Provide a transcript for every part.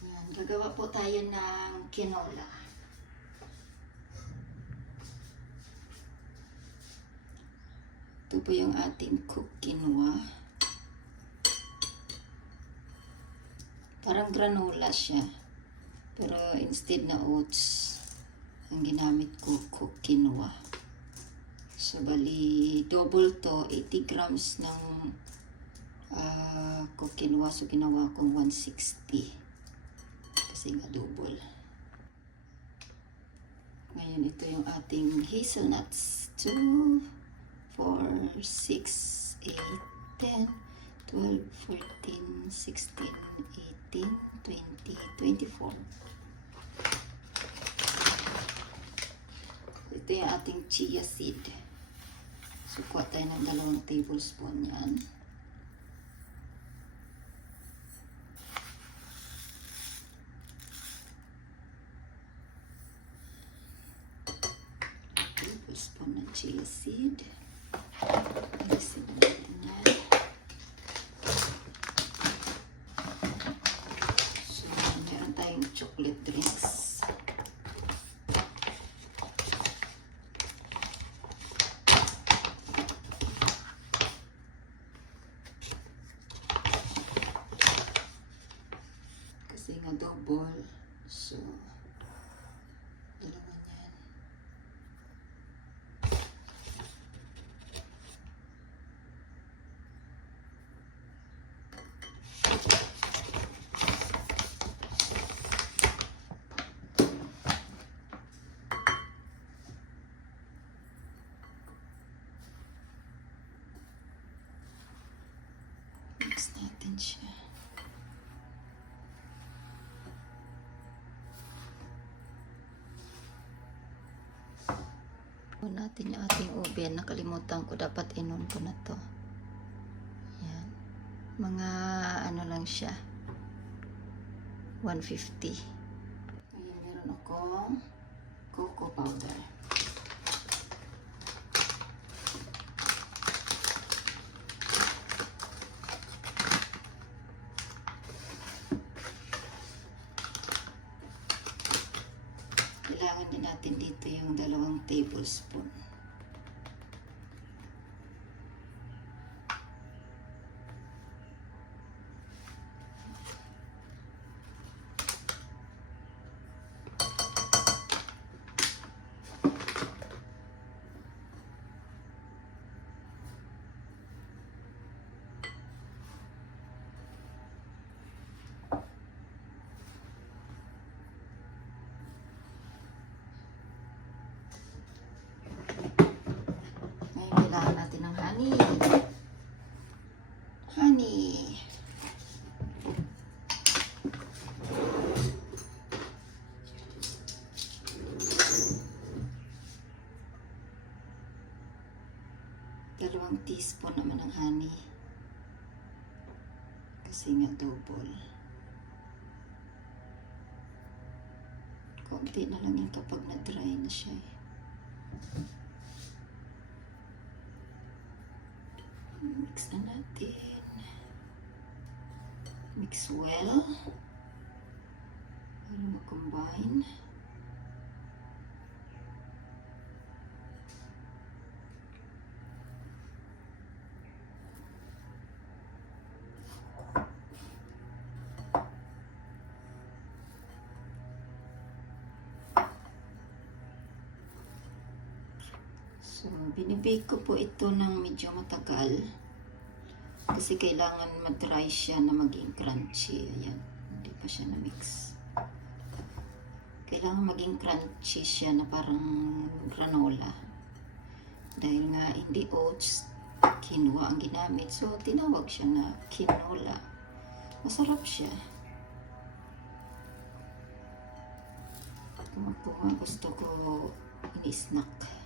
Yan, gagawa po tayo ng quinola. Ito po yung ating cooked quinoa. Parang granola siya. Pero instead na oats, ang ginamit ko cooked quinoa. So, bali, double to, 80 grams ng cooked quinoa. So, ginawa kong 160. Kasi nga double. Ngayon, ito yung ating hazelnuts. 2, 4, 6, 8, 10, 12, 14, 16, 18, 20, 24. Ito yung ating chia seed. So, kuha tayo ng 2 tablespoon yan. Tablespoon ng chia seed. Alisin natin yan. So, meron tayong chocolate drinks. Kasi nga double. So, dalawa yan. Mix natin siya. Natin yung ating oven. Nakalimutan ko, dapat inon ko na to. Yan. Mga ano lang siya. 150. Ayan, meron akong cocoa powder. Kailangan din natin dito yung 2 tablespoon. Kailangan natin ng honey. Honey. Dalawang teaspoon naman ng honey. Kasi nga double. Konti na lang yan kapag na-dry na siya. Mix na natin. Mix well. Para ma-combine. So, binibake ko po ito ng medyo matagal. Kasi kailangan ma-dry siya na maging crunchy. Ayan, hindi pa siya na-mix. Kailangan maging crunchy siya na parang granola. Dahil nga hindi oats, quinoa ang ginamit. So, tinawag siya na quinola. Masarap siya. Kung gusto ko ini-snack.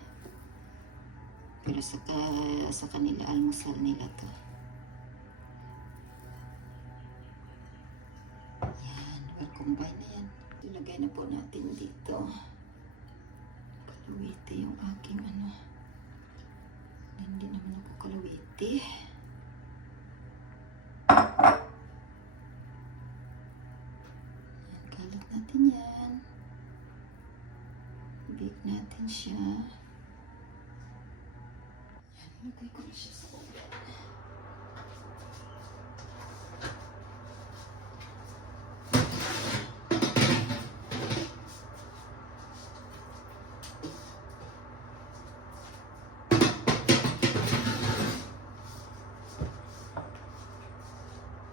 Pero sa kanila, almusal nila to. Yan, well-combine na yan. Ilagay na po natin dito. Kalawiti yung aking ano. Hindi naman ako kalawiti. natin yan. Bake natin siya. Yan, lagay ko na siya sa oven.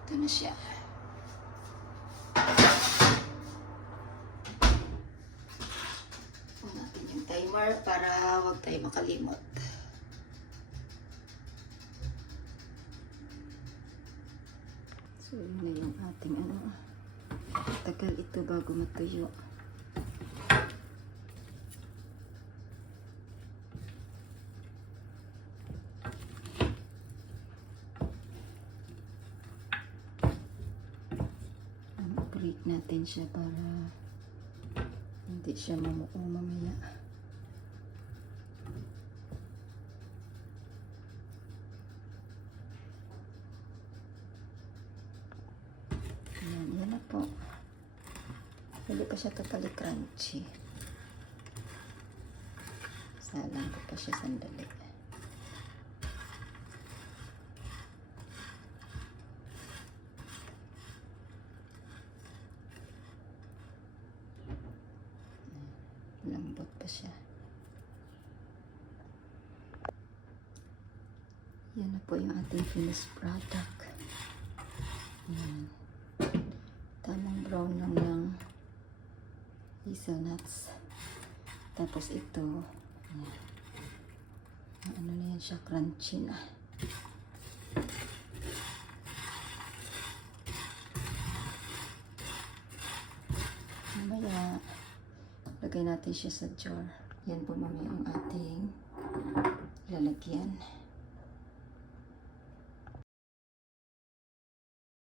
Ito na siya. Puno natin yung timer para wag tayo makalimot. So, yun na yung ating ano. Tagal ito bago matuyo. Break natin siya para hindi siya mamuo mamaya. Yan na po. Hindi pa siya totally crunchy. Salang ko pa siya sandali. Lambot pa siya. Yan na po yung ating finished product. Yan. Tamang brown lang ng hazelnuts. Tapos ito, yan. Ano na yan siya, crunchy na. Mamaya, lagay natin siya sa jar. Yan po mamaya ang ating lalagyan.